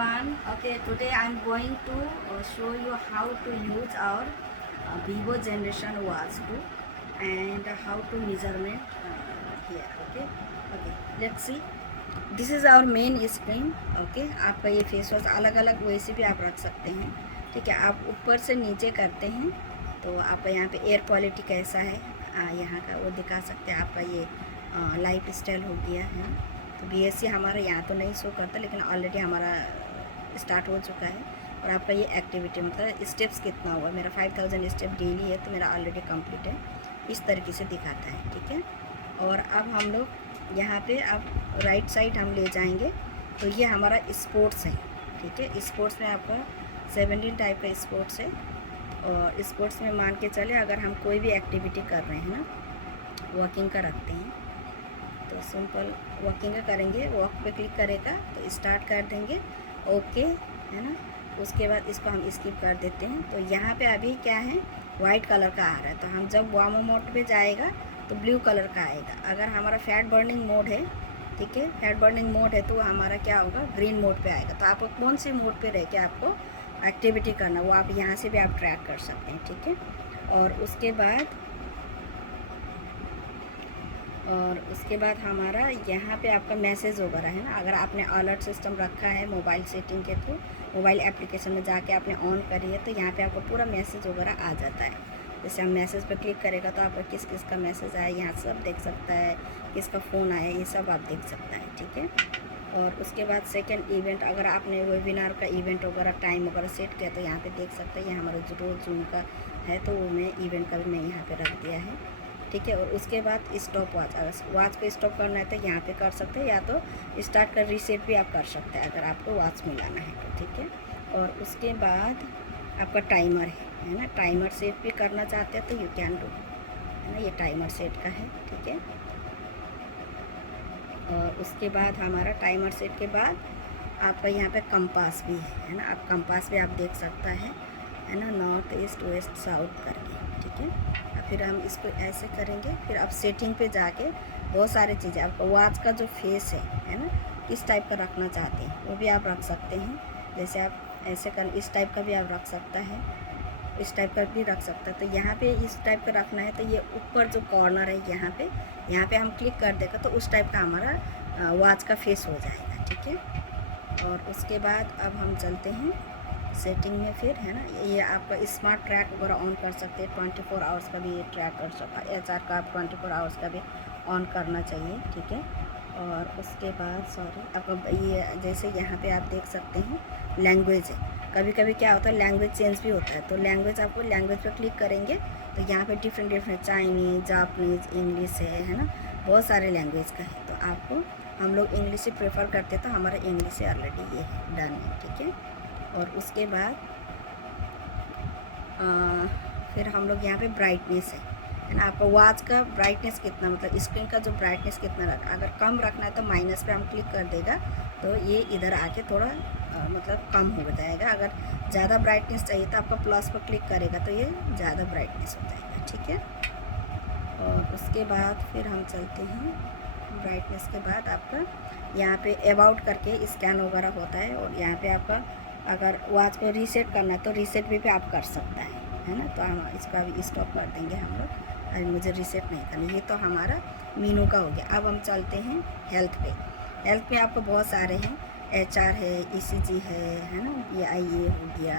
everyone. Okay, today I'm going to show you how to use our Vivo generation watch 2 and how to measurement here. Okay, let's see. This is our main screen. Okay, आपका ये face wash अलग अलग वैसे भी आप रख सकते हैं. ठीक है, आप ऊपर से नीचे करते हैं तो आपका यहाँ पे एयर क्वालिटी कैसा है यहाँ का वो दिखा सकते हैं. आपका ये लाइफ स्टाइल हो गया है. तो BSC हमारा यहाँ तो नहीं शो करता, लेकिन ऑलरेडी हमारा स्टार्ट हो चुका है. और आपका ये एक्टिविटी मतलब स्टेप्स कितना हुआ, मेरा 5000 स्टेप डेली है तो मेरा ऑलरेडी कंप्लीट है. इस तरीके से दिखाता है. ठीक है, और अब हम लोग यहाँ पे अब राइट साइड हम ले जाएंगे तो ये हमारा स्पोर्ट्स है. ठीक है, स्पोर्ट्स में आपका 17 टाइप का स्पोर्ट्स है. और स्पोर्ट्स में मान के चले अगर हम कोई भी एक्टिविटी कर रहे हैं ना, वॉकिंग का रखते हैं तो सिंपल वॉकिंग का करेंगे. वॉक पे क्लिक करेगा तो स्टार्ट कर देंगे. ओके है ना. उसके बाद इसको हम स्किप कर देते हैं. तो यहाँ पे अभी क्या है, वाइट कलर का आ रहा है. तो हम जब वार्म मोड पे जाएगा तो ब्लू कलर का आएगा. अगर हमारा फैट बर्निंग मोड है, ठीक है, फैट बर्निंग मोड है तो हमारा क्या होगा, ग्रीन मोड पे आएगा. तो आपको कौन से मोड पे रह के आपको एक्टिविटी करना वो आप यहाँ से भी आप ट्रैक कर सकते हैं. ठीक है, और उसके बाद हमारा यहाँ पे आपका मैसेज वगैरह है ना. अगर आपने अलर्ट सिस्टम रखा है मोबाइल सेटिंग के थ्रू, मोबाइल एप्लीकेशन में जाके आपने ऑन करी है तो यहाँ पे आपको पूरा मैसेज वगैरह आ जाता है. जैसे हम मैसेज पे क्लिक करेगा तो आपका किस किस का मैसेज आया यहाँ सब देख सकता है, किसका फ़ोन आया ये सब आप देख सकता है. ठीक है, और उसके बाद सेकंड इवेंट, अगर आपने वेबिनार का इवेंट वगैरह टाइम वगैरह सेट किया तो यहाँ पे देख सकते हैं. ये हमारा जो रोज़ जून का है तो वो मैं इवेंट का भी मैं यहाँ पे रख दिया है. ठीक है, और उसके बाद स्टॉप वॉच, अगर वॉच को स्टॉप करना है तो यहाँ पे कर सकते हैं, या तो स्टार्ट कर रीसेट भी आप कर सकते हैं अगर आपको वॉच मिलाना है तो. ठीक है, और उसके बाद आपका टाइमर है ना. टाइमर सेट भी करना चाहते हैं तो यू कैन डू, है ना. ये टाइमर सेट का है. ठीक है, और उसके बाद हमारा टाइमर सेट के बाद आपका यहाँ पे कंपास भी है ना. आप कंपास भी आप देख सकता है ना, नॉर्थ ईस्ट वेस्ट साउथ करके. ठीक है, फिर हम इसको ऐसे करेंगे. फिर आप सेटिंग पे जाके बहुत सारी चीज़ें, आपका वॉच का जो फेस है ना, किस टाइप का रखना चाहते हैं वो भी आप रख सकते हैं. जैसे आप ऐसे कर, इस टाइप का भी आप रख सकता है, इस टाइप का भी रख सकता है. तो यहाँ पे इस टाइप का रखना है तो ये ऊपर जो कॉर्नर है यहाँ पे हम क्लिक कर देगा तो उस टाइप का हमारा वॉच का फेस हो जाएगा. ठीक है, और उसके बाद अब हम चलते हैं सेटिंग में फिर, है ना. ये आपका स्मार्ट ट्रैक वगैरह ऑन कर सकते हैं. 24 आवर्स का भी ये ट्रैक कर सकता है. HR का आप 24 आवर्स का भी ऑन करना चाहिए. ठीक है, और उसके बाद आपका ये जैसे यहाँ पे आप देख सकते हैं लैंग्वेज है. कभी कभी क्या होता है लैंग्वेज चेंज भी होता है. तो लैंग्वेज आपको लैंग्वेज पर क्लिक करेंगे तो यहाँ पे डिफरेंट चाइनीज़, जापनीज़, इंग्लिश है ना, बहुत सारे लैंग्वेज का है. तो आपको हम लोग इंग्लिश से प्रेफर करते हैं तो हमारा इंग्लिश से ऑलरेडी ये है डन है. ठीक है, और उसके बाद फिर हम लोग यहाँ पे ब्राइटनेस है ना. आपको वॉच का ब्राइटनेस कितना, मतलब स्क्रीन का जो ब्राइटनेस कितना रखना, अगर कम रखना है तो माइनस पे हम क्लिक कर देगा तो ये इधर आके थोड़ा मतलब कम हो जाएगा. अगर ज़्यादा ब्राइटनेस चाहिए तो आपको प्लस पर क्लिक करेगा तो ये ज़्यादा ब्राइटनेस हो जाएगा. ठीक है, और उसके बाद फिर हम चलते हैं ब्राइटनेस के बाद आपका यहाँ पे अबाउट करके स्कैन वगैरह होता है. और यहाँ पे आपका अगर वॉच को रीसेट करना है तो रीसेट भी आप कर सकता है ना. तो हम इसका भी स्टॉप कर देंगे हम लोग. अभी मुझे रीसेट नहीं करना. ये तो हमारा मीनू का हो गया. अब हम चलते हैं हेल्थ पे. हेल्थ पे आपको बहुत सारे हैं. HR है, ECG है ना, BIA हो गया,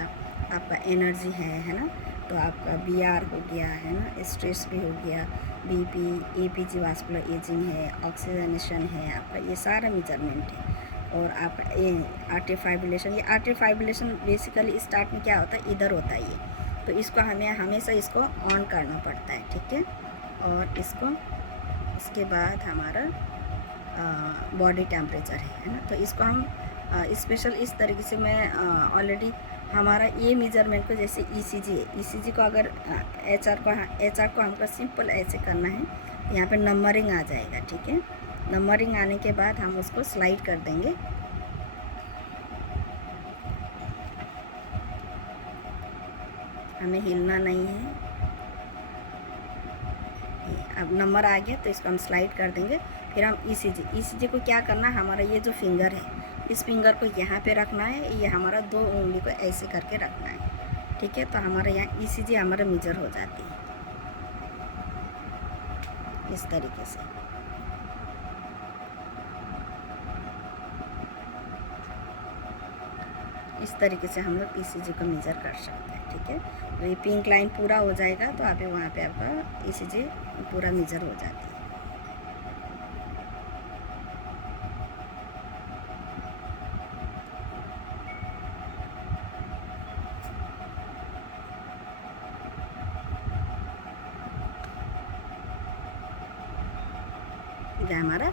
आपका एनर्जी है ना. तो आपका BR हो गया है ना, स्ट्रेस भी हो गया, BP, APG वास्कुलर एजिंग है, ऑक्सीजनेशन है, आपका ये सारा मेजरमेंट है. और आपका ये आर्टरी फाइब्रिलेशन, ये आर्टरी फाइब्रिलेशन बेसिकली स्टार्ट में क्या होता है, इधर होता है ये. तो इसको हमें हमेशा इसको ऑन करना पड़ता है. ठीक है, और इसके बाद हमारा बॉडी टेम्परेचर है ना. तो इसको हम स्पेशल इस तरीके से मैं ऑलरेडी हमारा ये मेजरमेंट को, जैसे ECG है, ECG को अगर HR को हमको सिंपल ऐसे करना है, यहाँ पे नंबरिंग आ जाएगा. ठीक है, नंबरिंग आने के बाद हम उसको स्लाइड कर देंगे. हमें हिलना नहीं है. अब नंबर आ गया तो इसको हम स्लाइड कर देंगे. फिर हम ECG को क्या करना है, हमारा ये जो फिंगर है इस फिंगर को यहाँ पे रखना है, ये हमारा 2 उंगली को ऐसे करके रखना है, ठीक है। तो हमारे यहाँ ईसीजी हमारा मेजर हो जाती है इस तरीके से। इस तरीके से हम लोग ईसीजी को मेजर कर सकते हैं, ठीक है। तो ये पिंक लाइन पूरा हो जाएगा तो आप वहाँ पे आपका ईसीजी पूरा मेजर हो जाती है। ये हमारा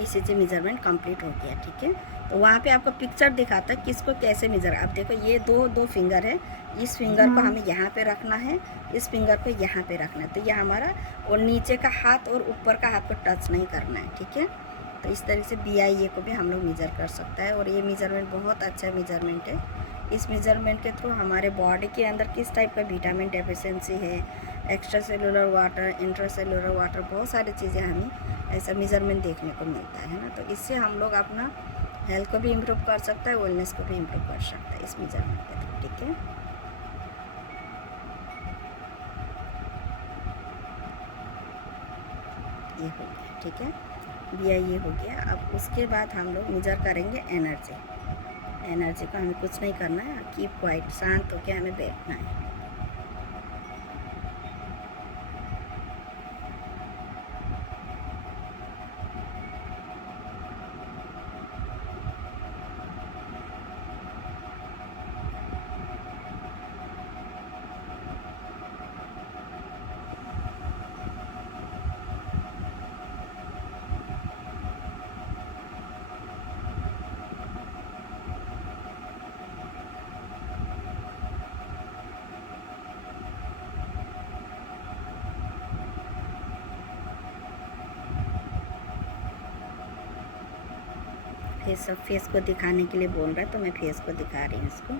ईसीजी मेजरमेंट कंप्लीट हो गया, ठीक है। तो वहाँ पे आपको पिक्चर दिखाता है किसको कैसे मेजर। अब देखो ये दो फिंगर है, इस फिंगर को हमें यहाँ पे रखना है, इस फिंगर को यहाँ पे रखना है। तो ये हमारा और नीचे का हाथ और ऊपर का हाथ को टच नहीं करना है, ठीक है। तो इस तरीके से BIA को भी हम लोग मेजर कर सकता है। और ये मेजरमेंट बहुत अच्छा मेजरमेंट है। इस मेजरमेंट के थ्रू हमारे बॉडी के अंदर किस टाइप का विटामिन डेफिशिएंसी है, extra cellular water, intra cellular water, बहुत सारी चीज़ें हमें ऐसा मेजरमेंट देखने को मिलता है ना। तो इससे हम लोग अपना हेल्थ को भी इम्प्रूव कर सकता है, वेलनेस को भी इम्प्रूव कर सकता है इस मेजरमेंट के थ्रू, ठीक है। ये हो गया, ठीक है। BIA हो गया। अब उसके बाद हम लोग मेजर करेंगे एनर्जी। एनर्जी को हमें कुछ नहीं करना है, कीप क्वाइट, शांत होकर हमें बैठना है। फेस को दिखाने के लिए बोल रहा है तो मैं फेस को दिखा रही हूँ इसको।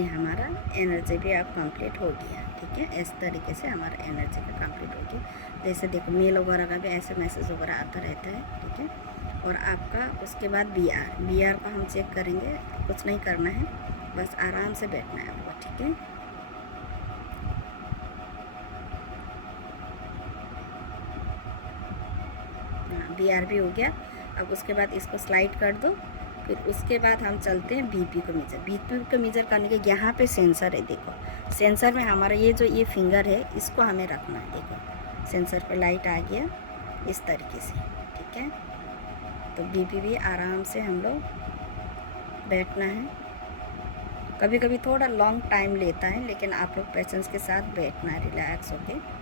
ये हमारा एनर्जी भी अब कंप्लीट हो गया, ठीक है। इस तरीके से हमारा एनर्जी भी कंप्लीट हो गया। जैसे देखो मेल वगैरह का भी ऐसे मैसेज वगैरह आता रहता है, ठीक है। और आपका उसके बाद BR को हम चेक करेंगे। कुछ नहीं करना है, बस आराम से बैठना है आपको, ठीक है। BR भी हो गया। अब उसके बाद इसको स्लाइड कर दो। फिर उसके बाद हम चलते हैं BP को मेजर। BP को मेजर करने के यहाँ पे सेंसर है, देखो सेंसर में हमारा ये फिंगर है, इसको हमें रखना है। देखो सेंसर पे लाइट आ गया इस तरीके से, ठीक है। तो BP भी आराम से हम लोग बैठना है। कभी कभी थोड़ा लॉन्ग टाइम लेता है, लेकिन आप लोग पेशेंस के साथ बैठना है, रिलैक्स होके।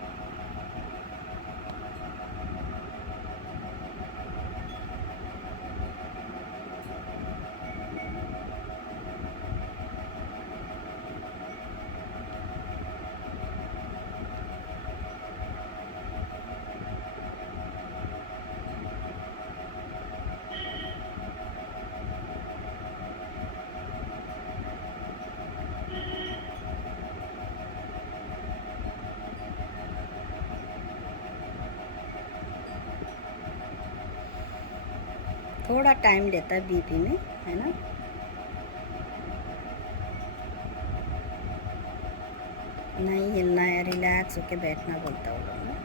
थोड़ा टाइम लेता है BP में, है ना। नहीं हिलना है, रिलैक्स होके बैठना बोलता हूँ लोग ना।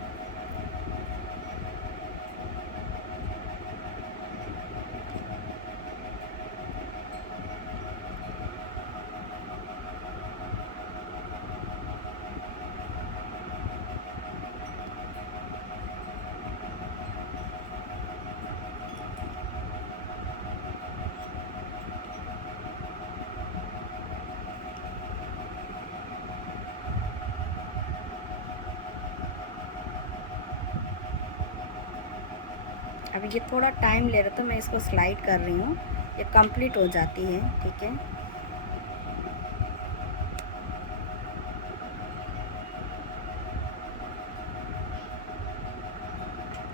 अब ये थोड़ा टाइम ले रहा, तो मैं इसको स्लाइड कर रही हूँ, ये कंप्लीट हो जाती है, ठीक है।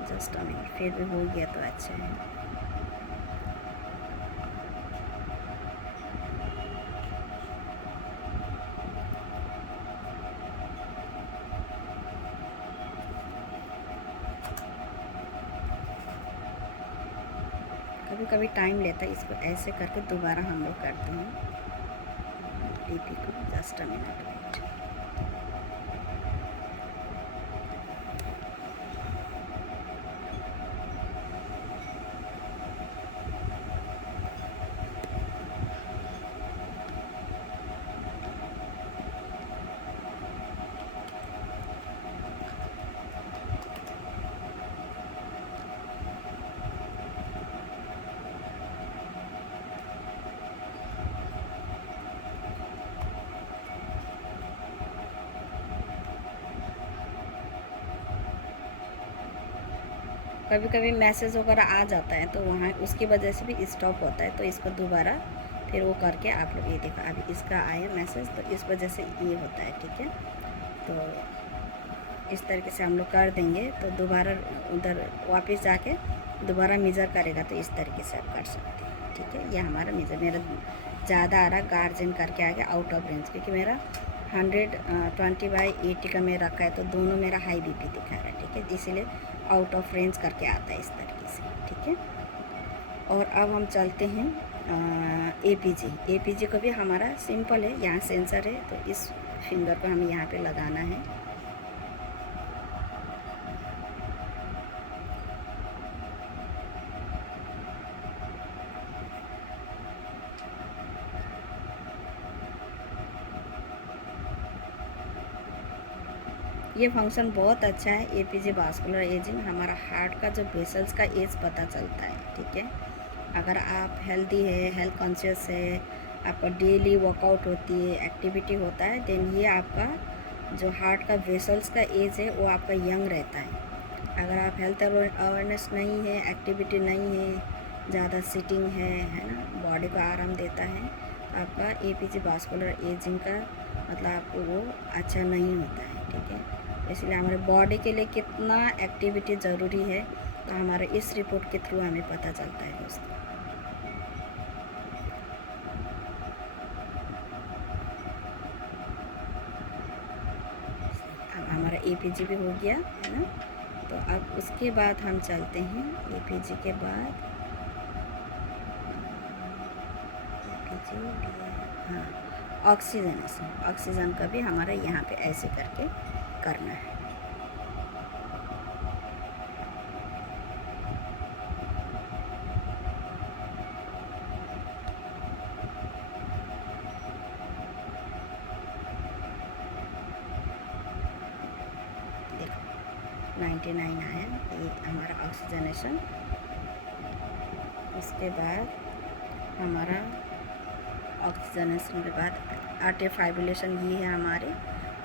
जस्ट अ मिनट, फिर भी हो गया तो अच्छा है। कभी टाइम लेता है, इसको ऐसे करके दोबारा हम लोग करते हैं डीपी को। Just a minute wait. कभी कभी मैसेज वगैरह आ जाता है तो वहाँ उसकी वजह से भी स्टॉप होता है, तो इसको दोबारा फिर वो करके आप लोग ये देखो अभी इसका आया मैसेज, तो इस वजह से ये होता है। ठीक है, तो इस तरीके से हम लोग कर देंगे तो दोबारा उधर वापस जाके दोबारा मेज़र करेगा, तो इस तरीके से आप कर सकते हैं। ठीक है, ये हमारा मेज़र मेरा ज़्यादा आ रहा गार्जियन करके आ गया आउट ऑफ रेंज, क्योंकि मेरा 120/80 का मैं रखा है, तो दोनों मेरा हाई बीपी दिखा रहा है। ठीक है, इसीलिए आउट ऑफ रेंज करके आता है इस तरीके से। ठीक है, और अब हम चलते हैं एपीजी को भी हमारा सिंपल है, यहाँ सेंसर है, तो इस फिंगर को हमें यहाँ पे लगाना है। ये फंक्शन बहुत अच्छा है एपीजी वास्कुलर एजिंग, हमारा हार्ट का जो वेसल्स का एज पता चलता है। ठीक है, अगर आप हेल्दी है, हेल्थ कॉन्शियस है, आपका डेली वर्कआउट होती है, एक्टिविटी होता है, देन ये आपका जो हार्ट का वेसल्स का एज है वो आपका यंग रहता है। अगर आप हेल्थ अवेयरनेस नहीं है, एक्टिविटी नहीं है, ज़्यादा सिटिंग है ना, बॉडी को आराम देता है, तो आपका एपीजी वास्कुलर एजिंग का मतलब आपको वो अच्छा नहीं होता है। ठीक है, इसलिए हमारे बॉडी के लिए कितना एक्टिविटी ज़रूरी है, तो हमारे इस रिपोर्ट के थ्रू हमें पता चलता है दोस्तों। अब हमारा एपीजी भी हो गया है ना, तो अब उसके बाद हम चलते हैं एपीजी के बाद हाँ ऑक्सीजन का भी हमारा यहाँ पे ऐसे करके करना है। देखो 99 आया, ये हमारा ऑक्सीजनेशन। उसके बाद हमारा ऑक्सीजनेशन के बाद आर्टियल फाइब्रिलेशन ये है हमारे।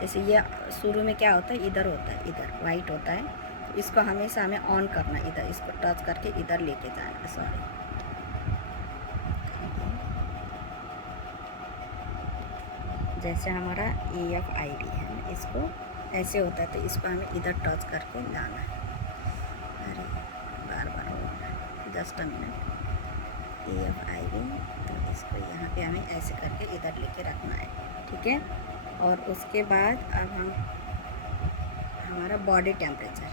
जैसे ये शुरू में क्या होता है, इधर होता है, इधर वाइट होता है, तो इसको हमेशा हमें ऑन करना, इधर इसको टच करके इधर लेके जाना। सॉरी, जैसे हमारा AFIV है ना, इसको ऐसे होता है, तो इसको हमें इधर टच करके लाना है। अरे बार बार हो रहा है, जस्ट अ मिनट। AFIV, तो इसको यहाँ पे हमें ऐसे करके इधर लेके रखना है। ठीक है, और उसके बाद अब हम हमारा बॉडी टेम्परेचर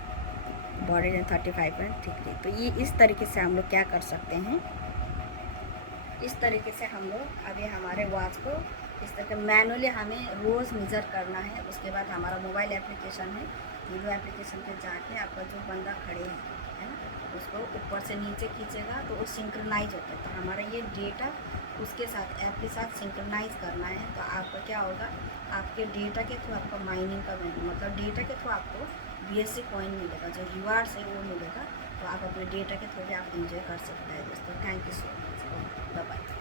35.3, तो ये इस तरीके से हम लोग क्या कर सकते हैं, इस तरीके से हम लोग अभी हमारे वॉच को इस तरह मैनुअली हमें रोज़ मेज़र करना है। उसके बाद हमारा मोबाइल एप्लीकेशन है, वीडियो एप्लीकेशन पे जाके आपका जो बंदा खड़े है ना, उसको ऊपर से नीचे खींचेगा तो वो सिंक्रोनाइज होता है, तो हमारा ये डेटा उसके साथ ऐप के साथ सिंक्रोनाइज करना है। तो आपका क्या होगा, आपके डेटा के थ्रू आपका माइनिंग का मतलब डेटा के थ्रू आपको BSC कॉइन मिलेगा, जो रिवार्ड्स है वो मिलेगा, तो आप अपने डेटा के थ्रू भी आप इंजॉय कर सकते हैं दोस्तों। Thank you so much, bye bye.